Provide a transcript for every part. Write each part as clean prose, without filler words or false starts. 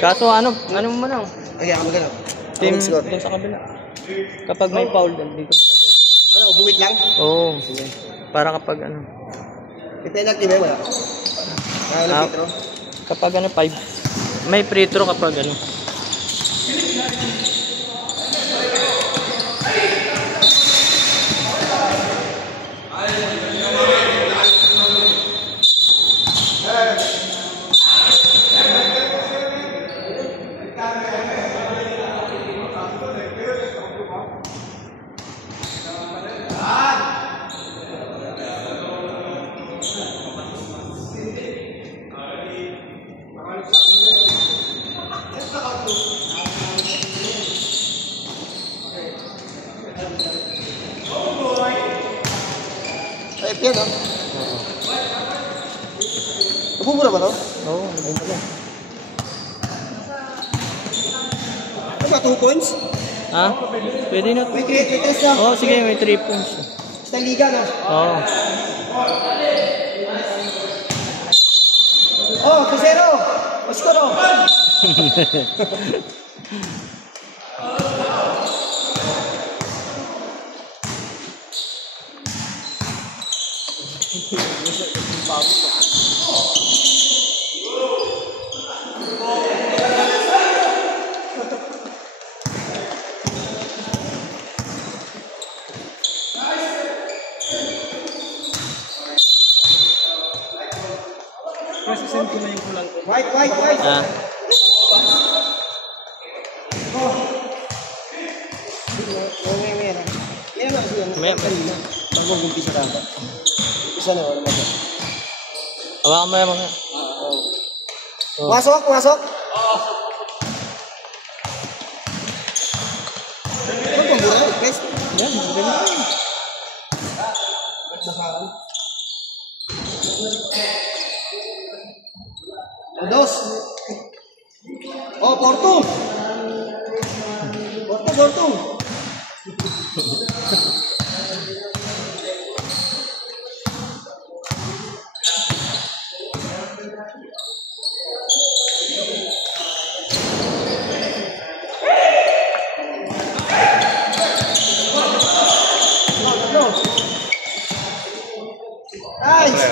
Kaso ano mo lang? Ay, ako magano. Team sa kabila. Kapag may foul din, dito mo lagay. Ano, buwit lang? Oo. Para kapag ano. Penalty ba wala? Kapag ano, 5. May free throw kapag ano. Ay, yan o. Nabumura ba to? Oo, nabumura. Ano ba, 2 points? Ha? Pwede na. May 3 test na. Oo, sige, may 3 points. Sa liga na. Oo. Oh, 2-0. Oskoro. Send ko na yung kulang ko. White. Ah. May. Mag-umpisa ka ba? Isa na, wala ba? Hawakan mo yung mga. Masok. Ano pang mura? Press? Yan, ganito. Dos. Oh, Porto. Nice.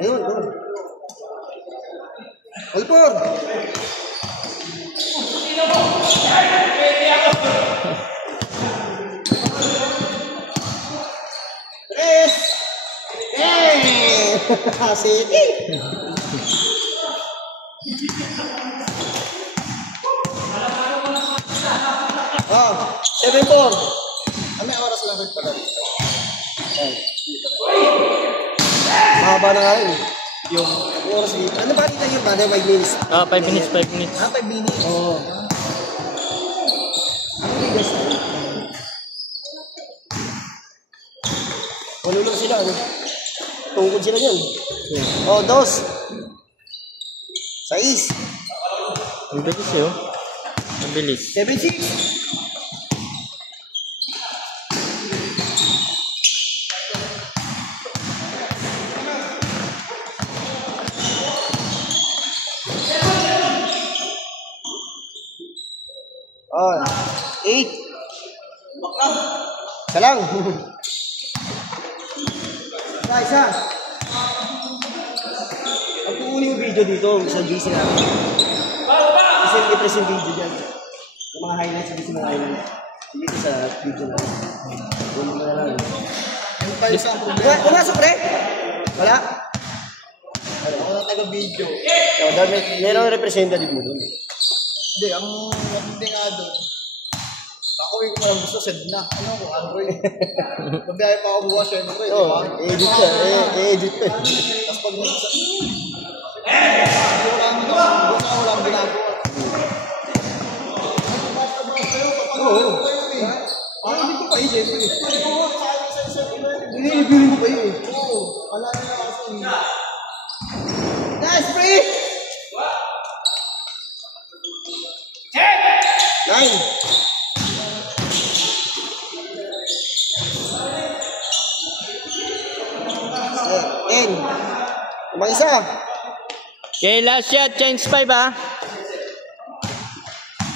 Ayun, doon. Alpor. Tres. City. Ah, 7-4. May oras lang rin pala dito. Mahaba na nga rin. Yung oras dito. Ano ba dito yung 5 minutes? 5 minutes. 5 minutes. Oo. Walo lang sila. Tungkod sila dyan. Oh, 2. 6. Ang bilis yun. Ang bilis. 7-6. Oh, 8. Isa lang. Isa. Ang kukunin yung video dito sa GC namin. Kasi i-press yung video dyan. Yung mga highlights, hindi mga highlights. Dito sa video namin. Huwag mo na lang. Pumasok, pre? Wala? Ako na taga-video. Meron representative mo doon. Hindi, ang hindi nga doon. Ako yung walang gusto, send na. Ano ako, Android. Mabiyahe pa ako bukas, syempre. Oo, i-edit ka. I-edit ka. Tapos pag nasa... Walang ginagawa. Oo. Hindi ko pa isip. Hindi mo pa yun. Oo. Wala na ako. Nice, free! 9. Umang isa. Okay, last shot, change 5 ha.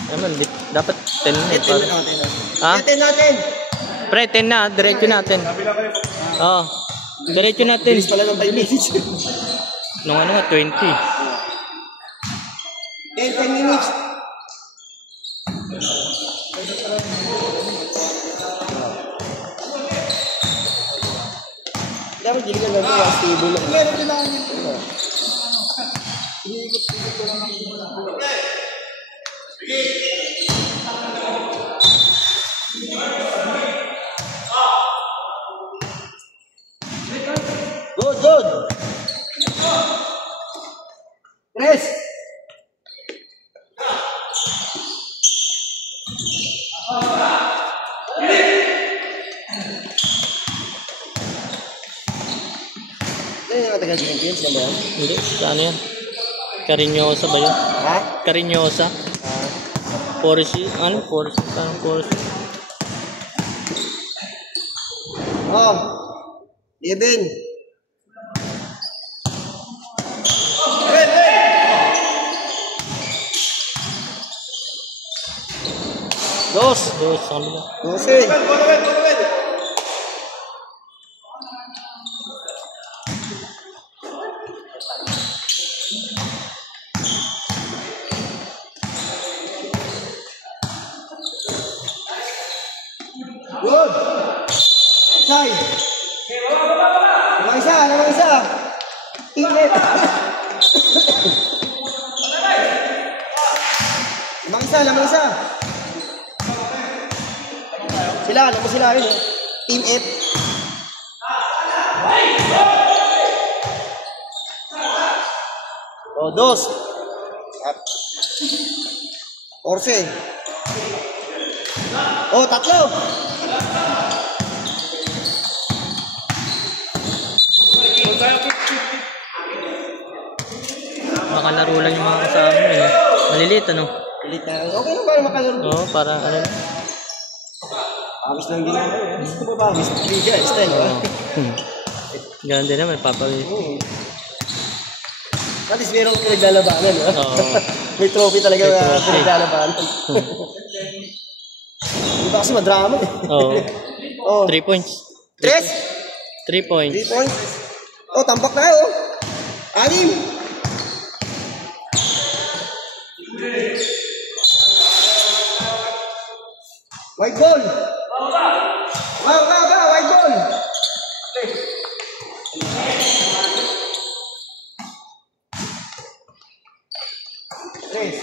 Naman, dapat 10 na eh. 10 natin. Ha? 10 natin. Pre, 10 na. Diretso natin. Oo. Diretso natin. Bilis pala ng 5 minutes. Nung ano nga, 20. 10 minutes. Dapat giligan lang ito. Stable lang. Meron din ako nito. Good, good. Tres. Ano yung katagal Philippines? Yan ba yan? Hindi, saan yan? Carinyosa ba yun? Ha? Carinyosa? Porsche? Ano? Porsche? Parang Porsche. Oh. Eben. Dos. Dos, sa kanila. 12. Good. Side. Namang isa. Init. Lamang isa. Sila rin eh. Team 8. Oh, dos. 14. Oh, tatlo. Baka laro lang yung mga kasama eh. Maliliit ano? Pilit na. Okay lang para makalaro. Oo, para ano. Amis lang din naman. Gusto mo ba? Amis Liga, style ba? Ganun din naman, papawin. At least meron kang pinaglalabanan. Oo. May trophy talaga May na trophy. pinaglalabanan. Di ba kasi madrama eh? Oo. Oh. 3 points. 3 3 points. points. Oh, tambak na kayo. 6. White ball. White ball. Tres.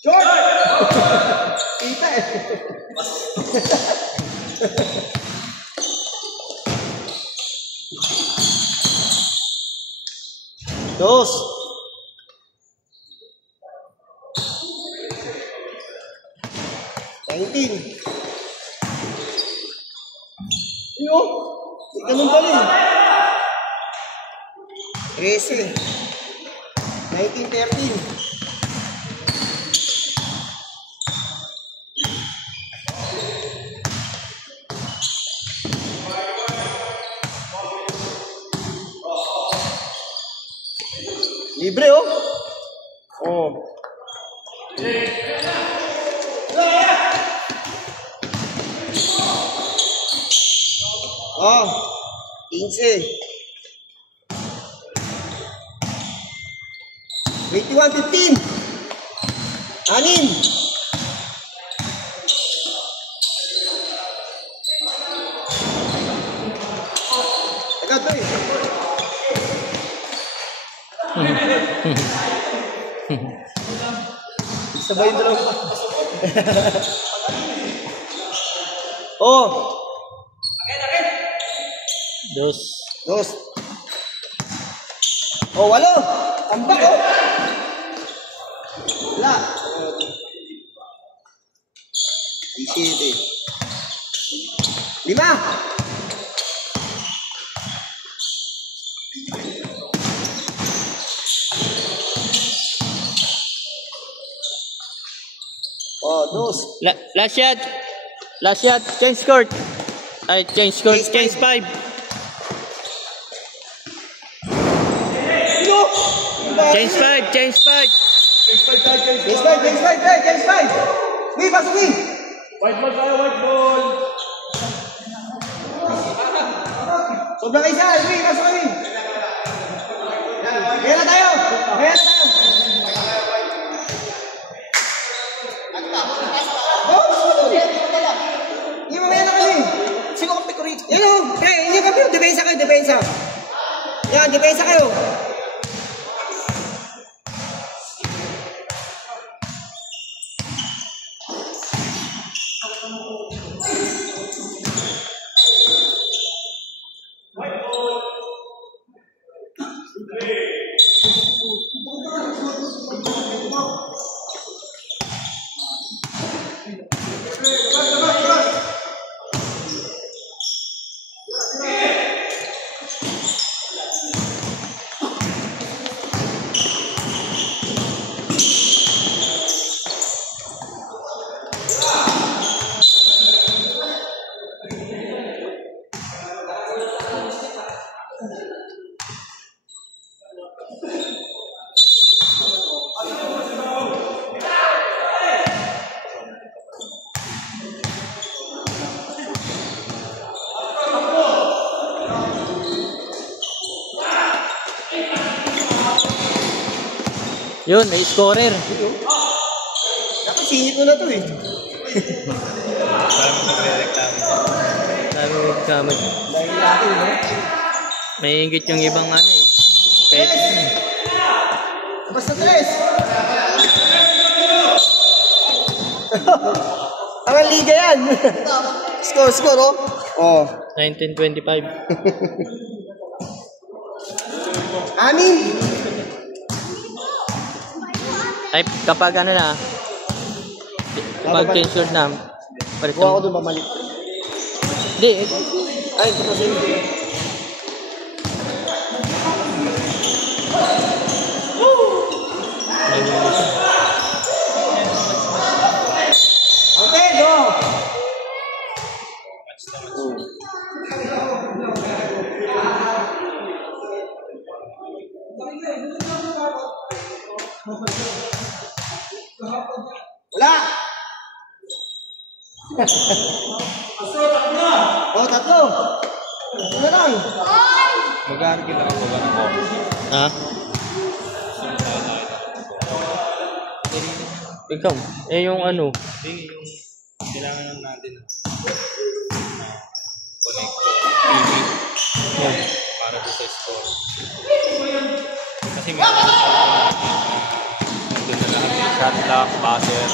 Short. Kita eh. Dos. Nineteen. Yo, ganun pala eh. 13. 19, 13. Libre oh. Oh. Oh. 15. 21-15. 6. Agad to eh. Sabay yung dalawa. Oh. Dos. Dos. Oh, 8. Tambak oh. Wala. 17. 5. Oh, dos. Last shot. Last shot. Change court. Ay, change court. Change 5. No! Change 5. Change 5. Change 5. James 5, James 5, James 5. Wee, pasok Wee. White ball tayo, white ball. Sobrang isa, Wee, pasok ka Wee. Kaya na tayo. Kaya na tayo. Hindi mamaya na kami. Sino kang pick rito? Yan o. Hindi kami. Depensa kayo, depensa. Yan, depensa kayo. Yun, may scorer. Dapat singit mo na to eh. Para mo magre-reklamo. Sabi ko kamag. Dahil natin, no? May ingit yung ibang ano eh. Kahit, Basta tres. Ang liga yan. Score, oh. Oh. 1925. Amin. Ay, kapag ano na, kapag tension na, palit Buka ko doon mamalik. Hindi, Ay, ito kasi. Okay, go. Wala. Oh, tatlo. Ito na lang. Magkano kailangan ko ba ng coffee? ha? Ikaw, eh yung ano, Hindi, yung kailangan lang natin connect to TV para sa score. Kasi may nandun na lahat yung shot clock, buzzer,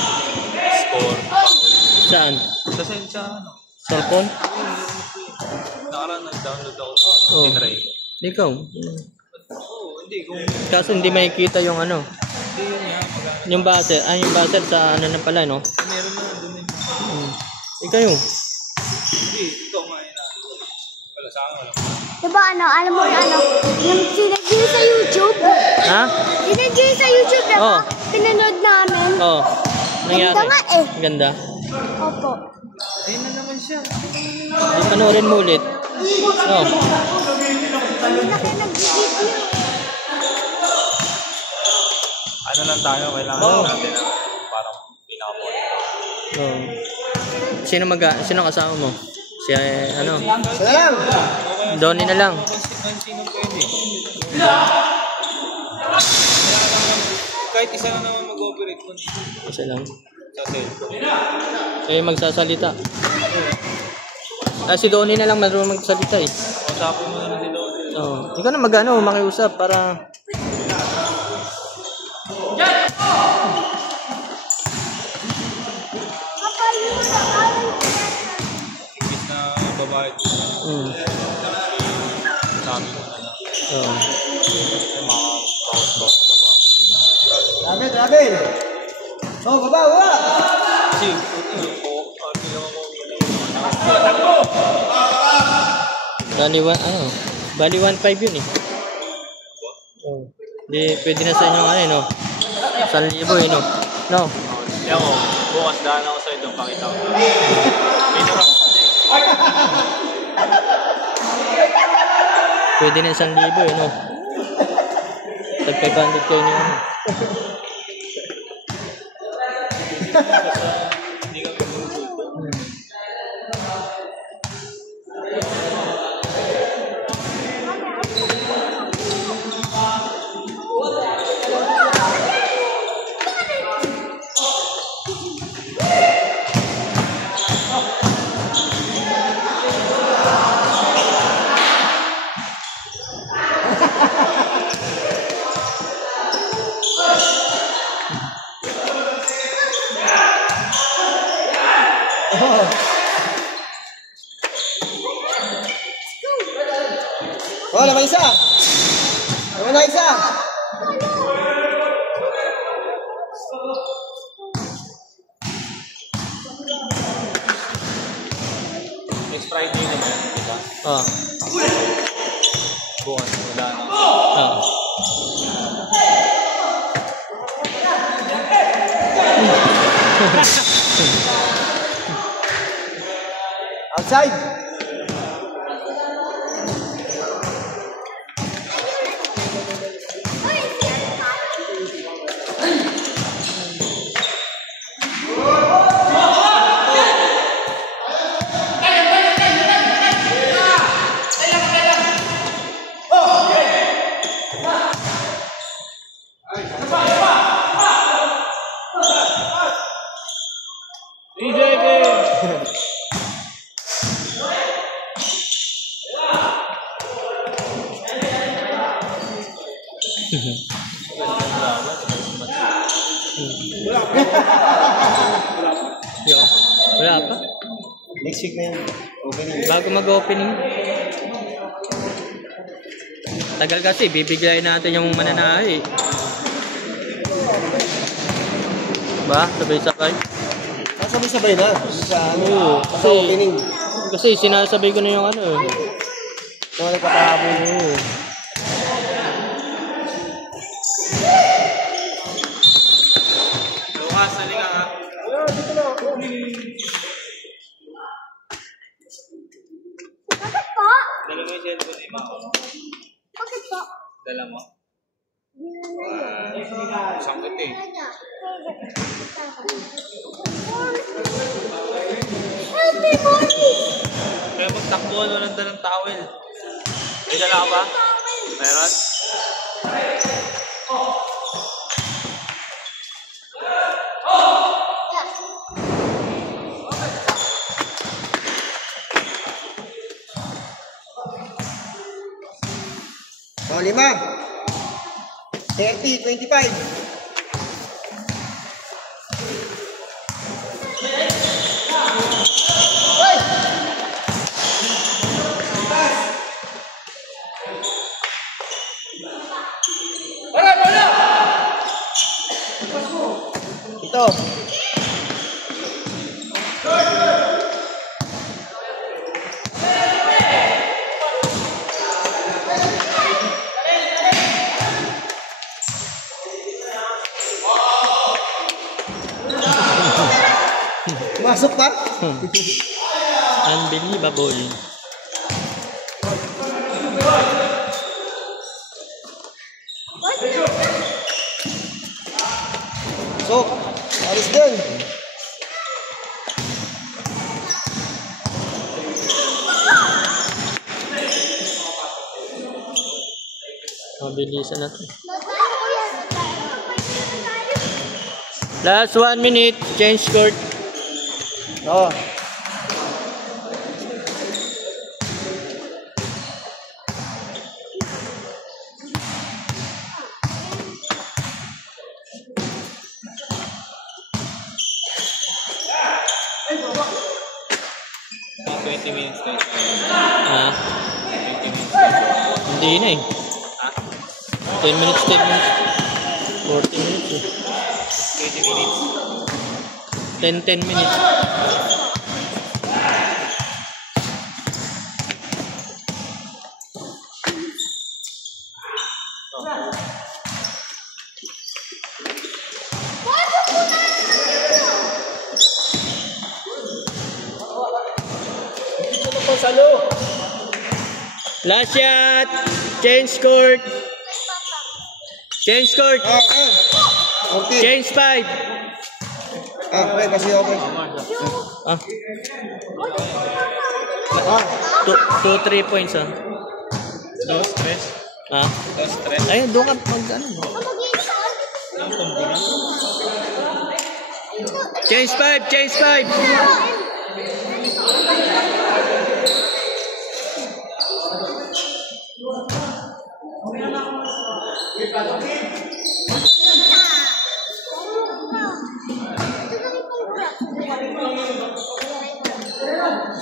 score, foul. saan? Kasi sa ano, Cellphone? nakaraan nag-download ako Oh. tinry. Ikaw. Oo, hindi. Kung Kaso hindi makikita yung ano, hindi yun nga, magkano. yung buzzer, yung buzzer sa ano na pala, no? Meron na doon eh. Ikaw yung, Hindi, ito nga yun na. Wala sa akin, wala. Diba alam mo yung sinag-view sa YouTube? ha? Sinag-view sa YouTube, diba? Oh. Pinanood namin. Oh, nangyari. Ganda nga eh. Ganda. Opo. Ayun na naman siya. Di panoorin mo ulit. Oh, Ano na kayo nag-video? Ano lang tayo, kailangan lang natin na parang pinaka-monitor. oh. Sino kasama mo? Si ano? Ito na lang. Donnie na lang. Kung sino pwede. Kahit isa na naman mag-operate mo Isa lang. sa cellphone. Kayo magsasalita. Si Donnie na lang marunong magsalita eh. Usapin mo na lang si Don. Oh. Ikaw na mag-ano, makiusap para... Imbis na babae sabi mo na lang. Oh. Mga bounce na ba. Travel. Oh, baba. Kasi, ano yung Bali 1.5 yun eh. Oh. Di, pwede na sa inyo ano eh, no? 1,000 eh, no? No? Yan ko, bukas daan ako sa'yo doon, pakita ko. Pinura ko kasi. Pwede na 1,000 eh, no? Tag 500 kayo niyo. Hindi kami magluto. Oh, naman isa. Naman na isa. Next Friday naman, di ba? Oh. Bukas, wala na. Oh. Outside. Yo, wala pa. Next week na yun. Opening. Bago mag-opening. Tagal kasi, bibigay natin yung mananahi. Ba? Sabay-sabay. Sabay-sabay na. Sa ano, Oo, sa opening. Kasi sinasabay ko na yung ano eh. Mga nagpapahabol. Oo. Bukas, halika ha. Bakit po? Dala mo yung cellphone ni Mao. Bakit po? Dala mo. Sangkot eh. Happy morning! Kaya magtakbuhan, walang dalang towel. May dala ka ba? Meron? O, 5. 30, 25. Ito. Masuk pa? Unbelievable. So, alis din. Mabilisan na to. Last 1 minute, change court. Oo. May 20 minutes na ito. Ah, 20 minutes na ito. hindi na eh. Ha? 10 minutes, 10 minutes. 40 minutes eh. 20 minutes. 10 minutes. Last shot. Change court. Change court. Okay. Change 5. Okay, kasi okay. Ah, Ah, 2-3 points ah. 2-3. Ah? 2-3. Ayun, doon ka mag ano. Change 5! Change 5!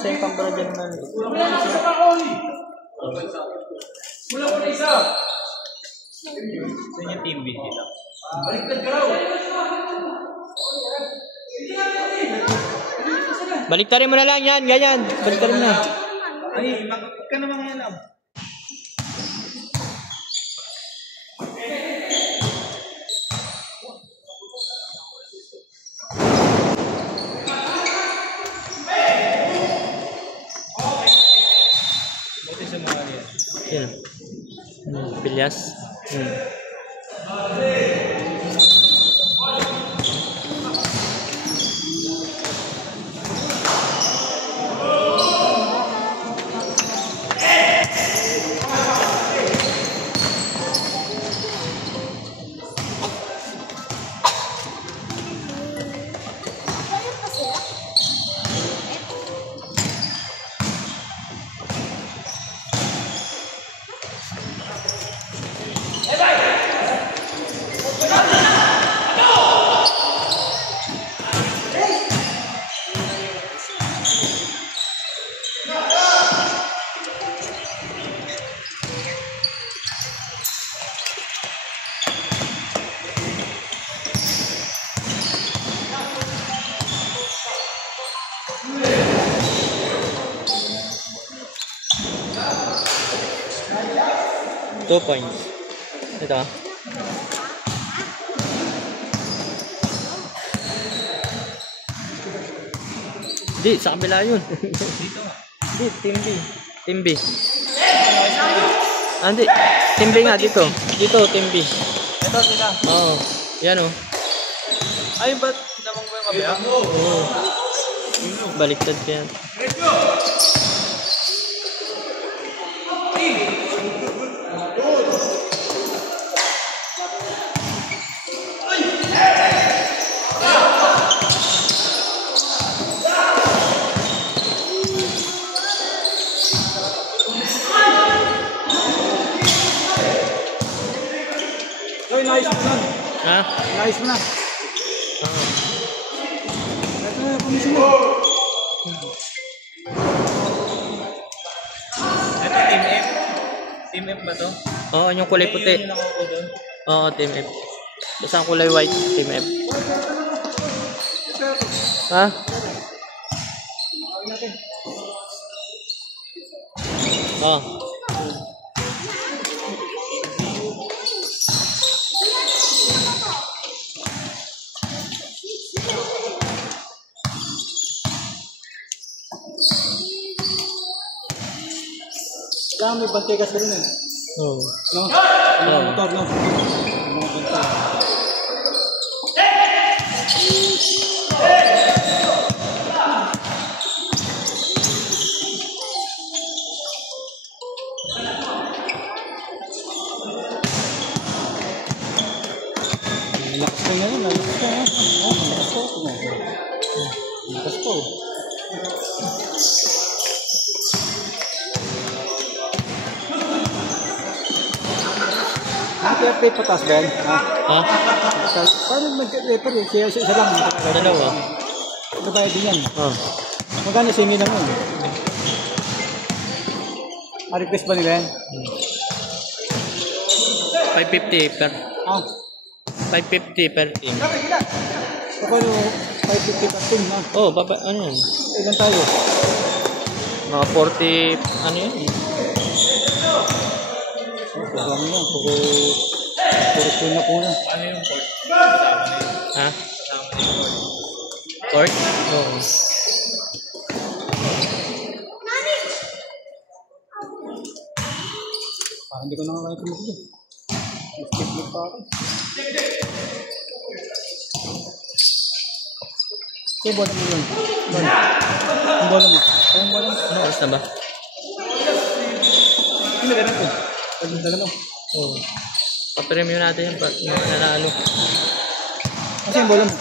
Sa'yo pang bra dyan man. Saan yung team B dito? Baliktarin mo na lang yan, ganyan. Baliktarin mo na. Ay, huwag ka namang alam. Buti sa mga niya. Yan. Bilyas. Two points. Ito. Di, sa kabila yun. Di, team B. Team B. Ah, di. Team B nga, dito. Dito, team B. Ito sila. Oo. Yan o. Ay, ba't sinamang mo yung kabila? Oo. Baliktad ka yan. Oy, nice mo na. Ha? Nice mo na. Oo. Ito na, pumisin mo. Ito, Team F. Team F ba to? Oo, yung kulay puti. Yun yung ako doon. Oo, team F. Basta ang kulay white, team F. Ha? Oo. Kaya may bantigas ka rin eh. Oo. No? Mga motor, no? Mga bantay. Lakas ko ngayon, lakas ko ngayon. Lakas ko. Lakas ko. Nag-update patas ba yan? Ha? Ha? Paano mag-refer eh? Siya isa lang. Dalawa. Nabayad din yan. Oo. Magkano sini lang yun? Request ba nila yan? 550 per Ah, 550 per team. paano 550 per team ha? Oh, baba ano yan? Ilan tayo? Mga 40 ano yan? Pagkami yan. Puro team na po na. Ano yung court? Kasama na yun. Ha? Kasama na yung court. Court? Oo. Hindi ko na nga kaya tumigil. Skip pa ako. Yung bola mo yun. Yung bola mo. Yung bola mo. Ano oras na ba? Hindi na ganito. Pagdala mo. Oo. Pa-premium natin yung nanalo. Kasi yung bola mo.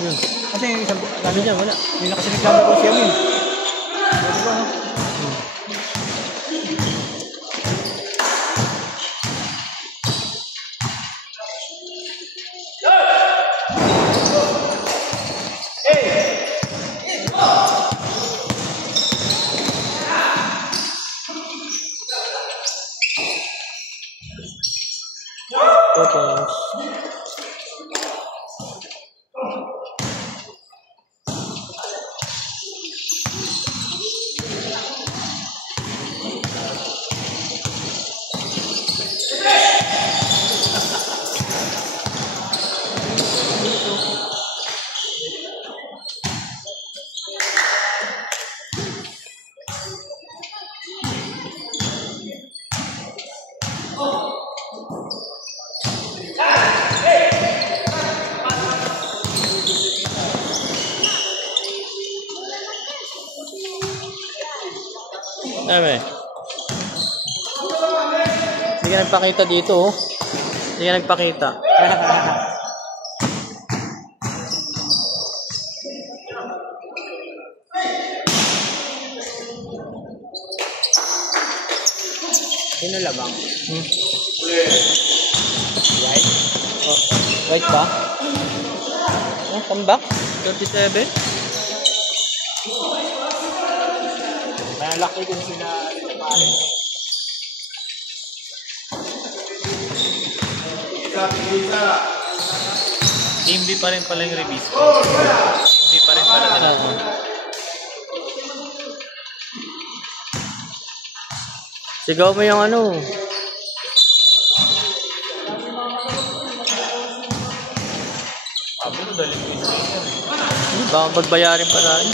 Yun. Kasi yung isang... Sabi niya, wala. May nakasireklamo ko siya yun. Pwede ba, no? Photos. Sabi. Hindi ka nagpakita dito, oh. Hindi ka nagpakita. Sino labang? White? Oh, white ba? Oh, comeback? 37? Malaki din sila. Team B pa rin pala yung release. Team B pa rin pala nila. Sigaw mo yung ano. Sabi mo, dali mo yung station. Baka magbayarin pa rin.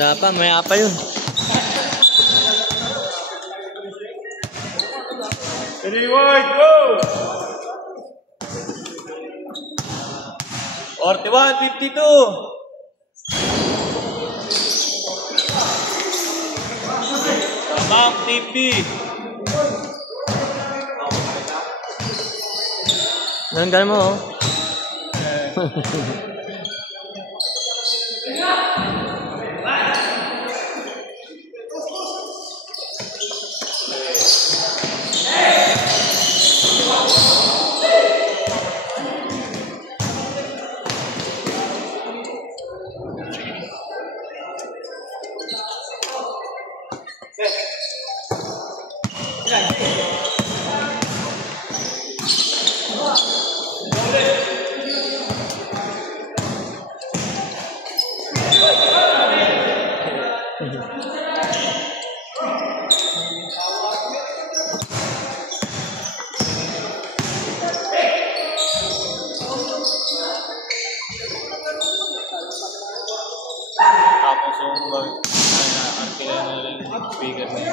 Wala pa, maya pa yun. Reward, go! 41-52! Tamang Team B! Ganun mo, oh. Tapos yung kailangan na rin yung speaker na yun.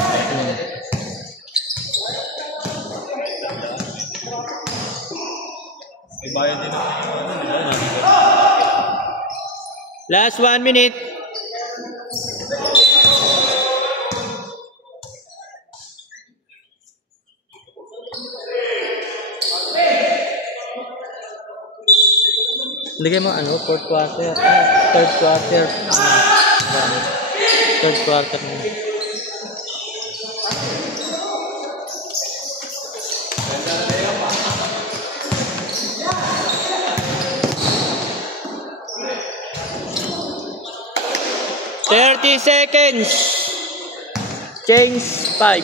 May bayad din ako yung ano, Last 1 minute. Lagay mo ano, fourth quarter, third quarter. Third quarter na. $30 seconds. Change 5.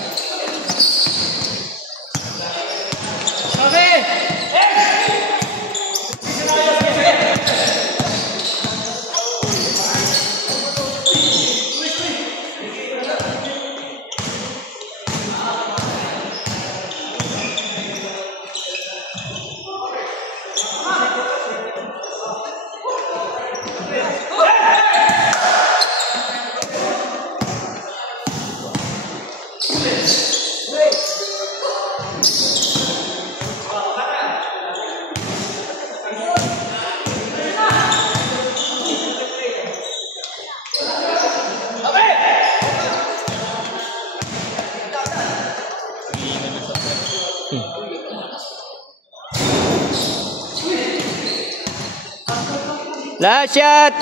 Last shot!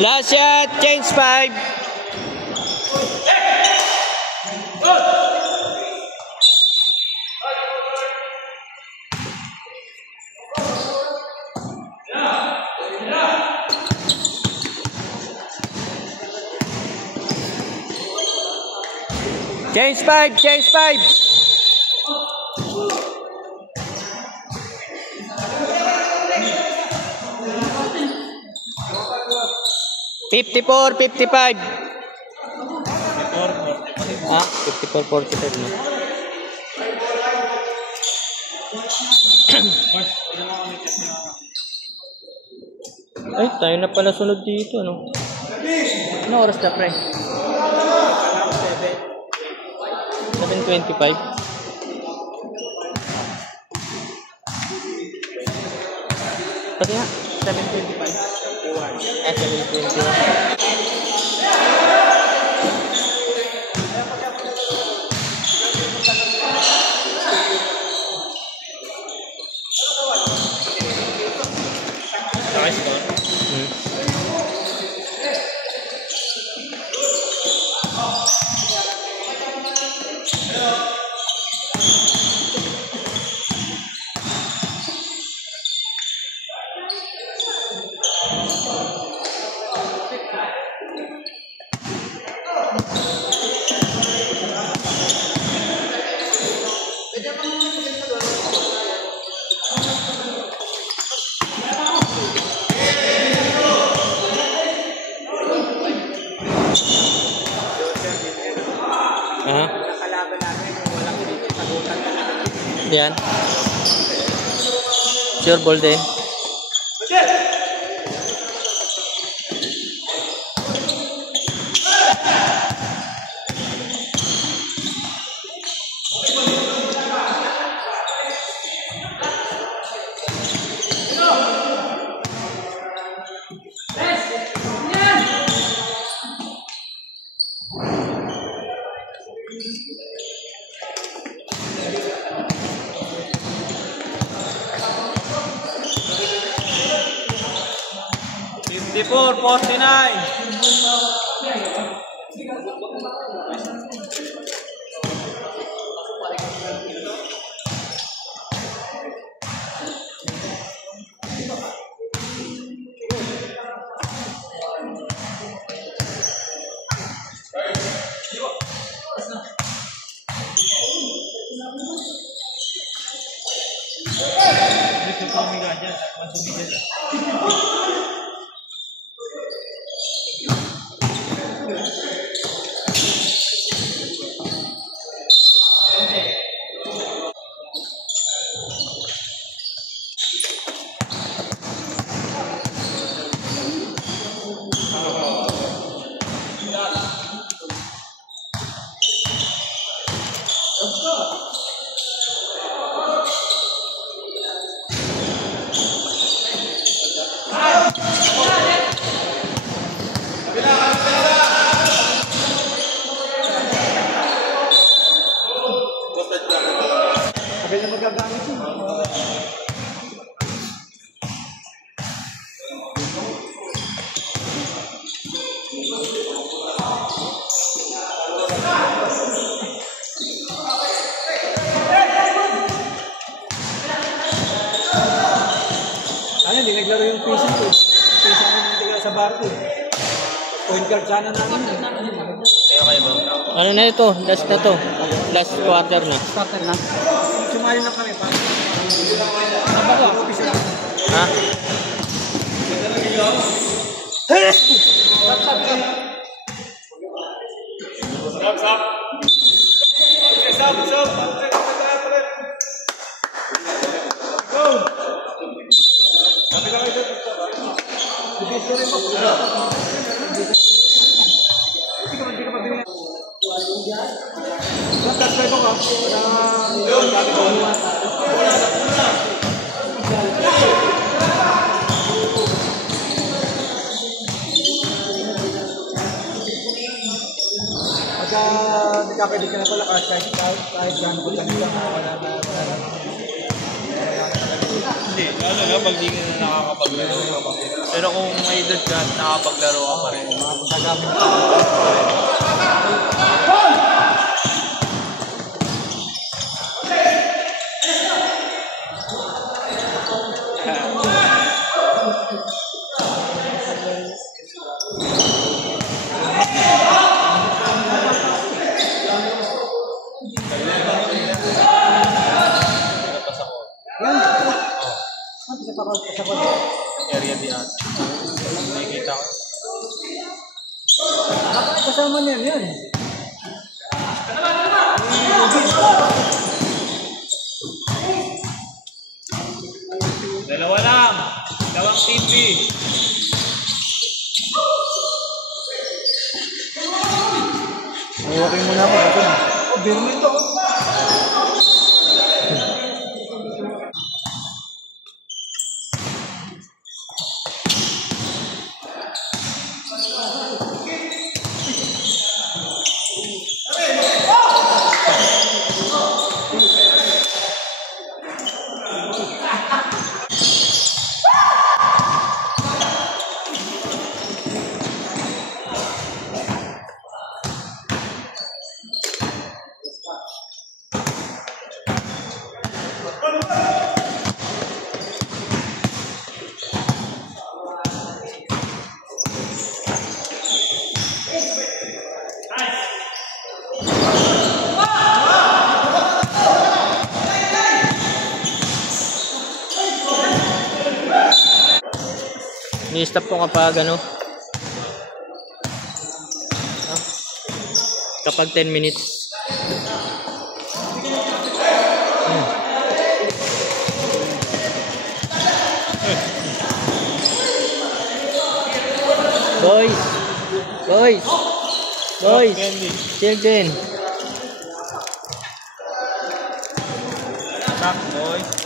Last shot! Change 5! Change 5! Change 5! 54, 55. Ah, 54, 45 no. Ay, tayo na pala sunod dito, no? Ano oras na, pre? 7:25. Pati nga, 7:25. 7:21. Yan. Sure ball din. Four, 49. Sabi na magagamit yun. Ano, hindi naglaro yung PC ko. Yung PC ko hindi sa bar ko. Point guard sana namin. Ano na ito? Last na to. Last quarter na. Starter na. Sumali lang kami. Ha? Pwede ka na pala kahit gano'n ko lang wala na Depende. Lalo na pag di ka na nakakapaglaro ka pa. Pero kung may edad ka, nakapaglaro ka pa rin. Area di ata. Nakikita ko. Kasama niyan yan. Dalawa lang. Dalawang TV. Walking muna ako. Oh, beer mo ito. Ni-stop ko kapag ano. Kapag 10 minutes. Boys. Boys. Boys. Children. Back, boys.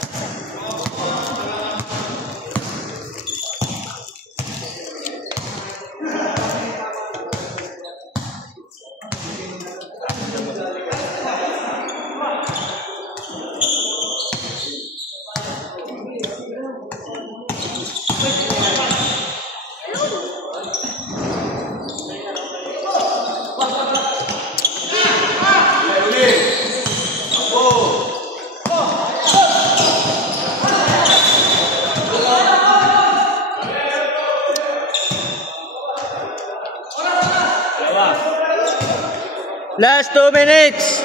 Last 2 minutes.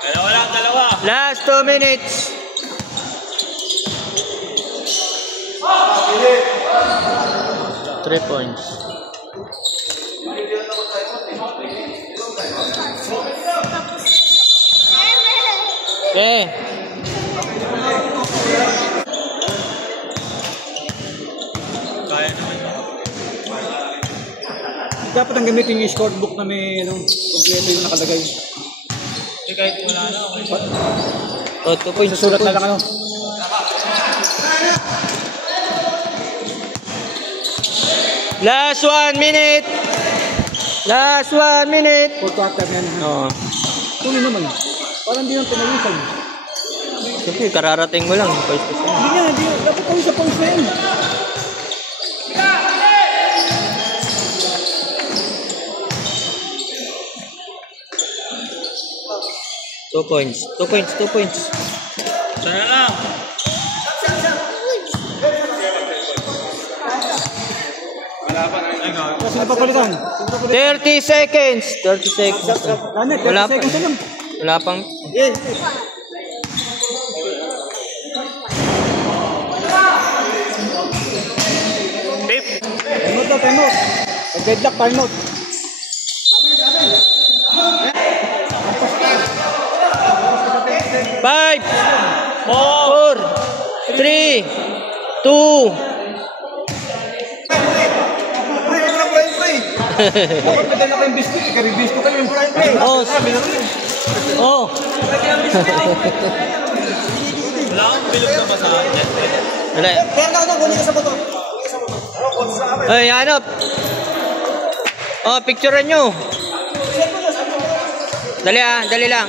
Dalawa lang, dalawa. Last 2 minutes. Three points. Okay. Kaya naman. Dapat ang gamitin yung scorebook na may kompleto yung nakalagay. Eh, kahit wala na, okay. Oh, 2 points. Susulat na lang ano. Last 1 minute. Last 1 minute. Photo after yan. Oh. Tuloy naman. Parang di yung pinawisan. Siyempre, kararating mo lang. Hindi nga, hindi. Dapat kami sa points na yun. Two points. 2 points. 2 points. Sana lang. Kasi napapalitan. 30 seconds. 30 seconds. Wala pa. 30 seconds na lang. Wala pang. Yes. Time out. Time out. Deadlock, time out. 5, 4, 3, 2. Dapat madala kayong biscuit. Ikaribis ko kayo yung prime play. Oh. Oh. Wala akong bilog na masahan dyan. Wala. Kaya na kunin ka sa motor. Ay, hanap. Oh, picturean nyo. Dali lang.